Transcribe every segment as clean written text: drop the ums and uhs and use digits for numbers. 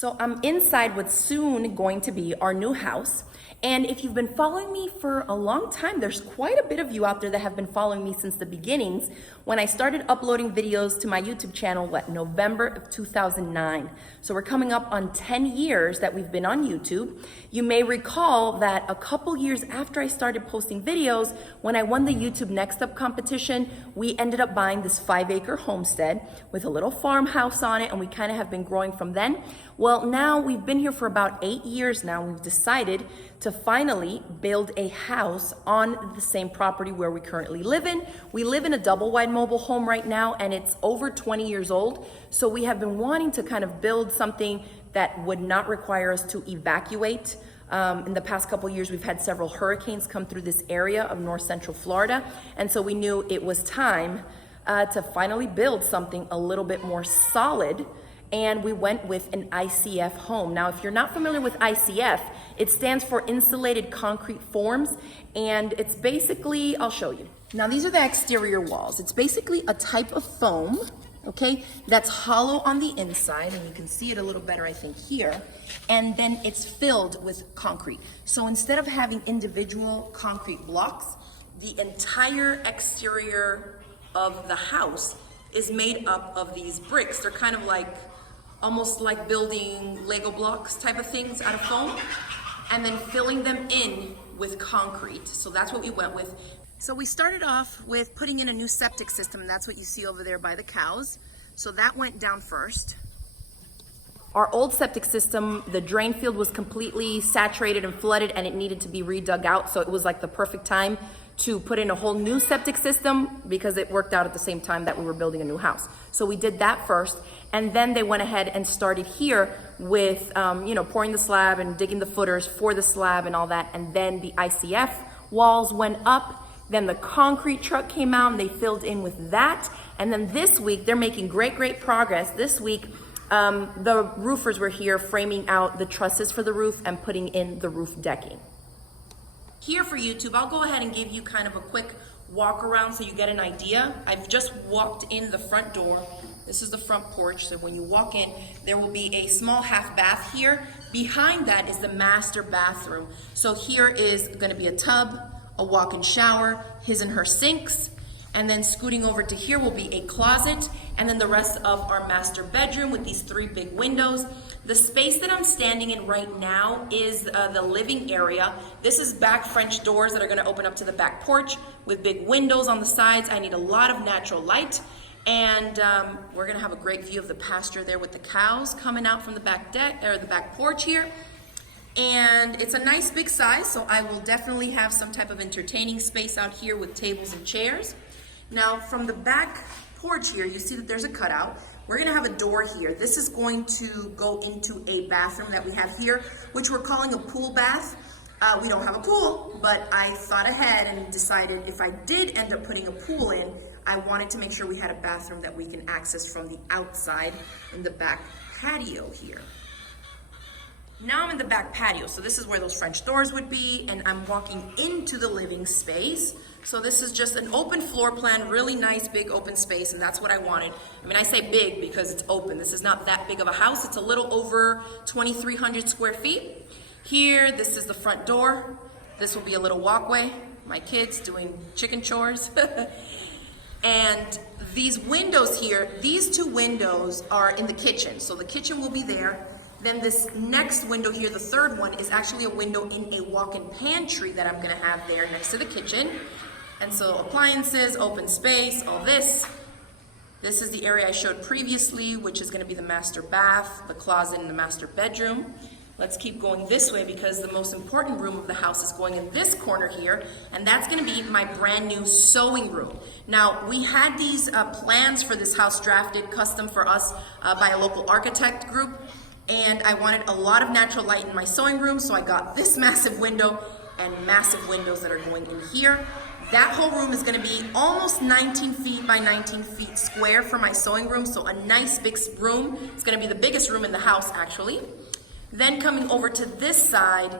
So I'm inside what's soon going to be our new house. And if you've been following me for a long time, there's quite a bit of you out there that have been following me since the beginnings when I started uploading videos to my YouTube channel, November of 2009. So we're coming up on 10 years that we've been on YouTube. You may recall that a couple years after I started posting videos, when I won the YouTube Next Up competition, we ended up buying this 5-acre homestead with a little farmhouse on it, and we kind of have been growing from then. Well, now we've been here for about 8 years now. We've decided to finally build a house on the same property where we currently live in. We live in a double wide mobile home right now, and it's over 20 years old. So we have been wanting to kind of build something that would not require us to evacuate. In the past couple years, we've had several hurricanes come through this area of north central Florida. And so we knew it was time to finally build something a little bit more solid. And we went with an Icf Home. Now, if you're not familiar with Icf, it stands for Insulated Concrete Forms, and it's basically, I'll show you. Now, these are the exterior walls. It's basically a type of foam, okay, that's hollow on the inside, and you can see it a little better, I think, here, and then it's filled with concrete. So instead of having individual concrete blocks, the entire exterior of the house is made up of these bricks. They're kind of like, almost like building Lego blocks type of things out of foam, and then filling them in with concrete. So that's what we went with. So we started off with putting in a new septic system, and that's what you see over there by the cows. So that went down first. Our old septic system, the drain field was completely saturated and flooded, and it needed to be redug out. So it was like the perfect time to put in a whole new septic system because it worked out at the same time that we were building a new house. So we did that first, and then they went ahead and started here with, pouring the slab and digging the footers for the slab and all that. And then the ICF walls went up. Then the concrete truck came out and they filled in with that. And then this week, they're making great progress. This week, the roofers were here framing out the trusses for the roof and putting in the roof decking. Here for YouTube, I'll go ahead and give you kind of a quick walk around so you get an idea. I've just walked in the front door. This is the front porch. So when you walk in, there will be a small half bath here. Behind that is the master bathroom. So here is going to be a tub, a walk-in shower, his and her sinks, and then scooting over to here will be a closet, and then the rest of our master bedroom with these 3 big windows. The space that I'm standing in right now is the living area. This is back French doors that are gonna open up to the back porch with big windows on the sides. I need a lot of natural light, and we're gonna have a great view of the pasture there with the cows coming out from the back deck or the back porch here. And it's a nice big size, so I will definitely have some type of entertaining space out here with tables and chairs. Now, from the back porch here, you see that there's a cutout. We're gonna have a door here. This is going to go into a bathroom that we have here, which we're calling a pool bath. We don't have a pool, but I thought ahead and decided if I did end up putting a pool in, I wanted to make sure we had a bathroom that we can access from the outside in the back patio here. Now I'm in the back patio, so this is where those French doors would be, and I'm walking into the living space. So this is just an open floor plan, really nice big open space, and that's what I wanted. I mean, I say big because it's open. This is not that big of a house. It's a little over 2,300 square feet. Here, this is the front door. This will be a little walkway. My kids doing chicken chores. And these windows here, these 2 windows are in the kitchen. So the kitchen will be there. Then this next window here, the 3rd one, is actually a window in a walk-in pantry that I'm gonna have there next to the kitchen. And so appliances, open space, all this. This is the area I showed previously, which is gonna be the master bath, the closet, and the master bedroom. Let's keep going this way because the most important room of the house is going in this corner here, and that's gonna be my brand new sewing room. Now, we had these plans for this house drafted custom for us by a local architect group, and I wanted a lot of natural light in my sewing room, so I got this massive window and massive windows that are going in here. That whole room is gonna be almost 19 feet by 19 feet square for my sewing room, so a nice big room. It's gonna be the biggest room in the house, actually. Then coming over to this side,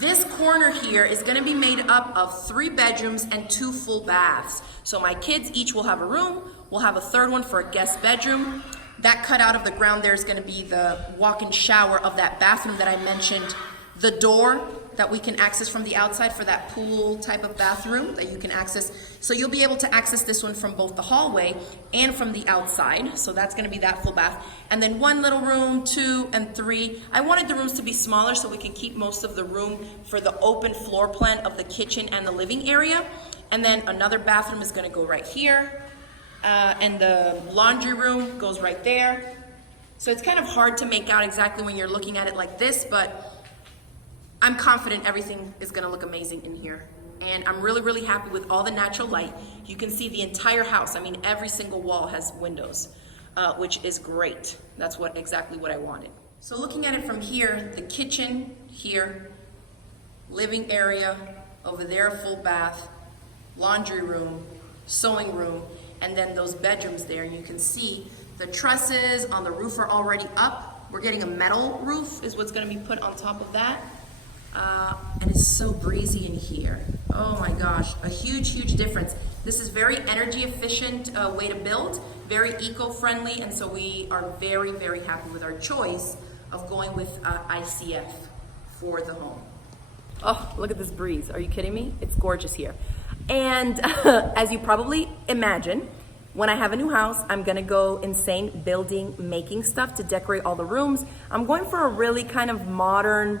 this corner here is gonna be made up of 3 bedrooms and 2 full baths. So my kids each will have a room. We'll have a 3rd one for a guest bedroom. That cut out of the ground there is going to be the walk-in shower of that bathroom that I mentioned. The door that we can access from the outside for that pool type of bathroom that you can access. So you'll be able to access this one from both the hallway and from the outside. So that's going to be that full bath. And then 1 little room, 2 and 3. I wanted the rooms to be smaller so we can keep most of the room for the open floor plan of the kitchen and the living area. And then another bathroom is going to go right here. And the laundry room goes right there. So it's kind of hard to make out exactly when you're looking at it like this, but I'm confident everything is gonna look amazing in here. And I'm really, really happy with all the natural light. You can see the entire house. I mean, every single wall has windows, which is great. That's exactly what I wanted. So looking at it from here, the kitchen here, living area, over there, full bath, laundry room, sewing room, and then those bedrooms there. You can see the trusses on the roof are already up. We're getting a metal roof is what's gonna be put on top of that. And it's so breezy in here. Oh my gosh, a huge, huge difference. This is very energy efficient way to build, very eco-friendly, and so we are very, very happy with our choice of going with ICF for the home. Oh, look at this breeze. Are you kidding me? It's gorgeous here. And as you probably imagine, when I have a new house, I'm gonna go insane building, making stuff to decorate all the rooms. I'm going for a really kind of modern,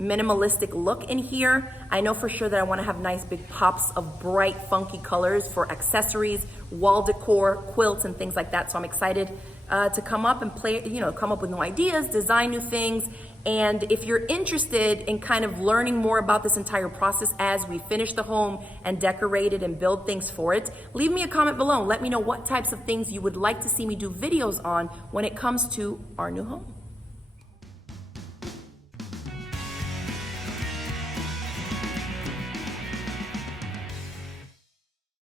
minimalistic look in here. I know for sure that I want to have nice big pops of bright, funky colors for accessories, wall decor, quilts, and things like that. So I'm excited to come up and come up with new ideas, design new things. And if you're interested in kind of learning more about this entire process as we finish the home and decorate it and build things for it, leave me a comment below and let me know what types of things you would like to see me do videos on when it comes to our new home.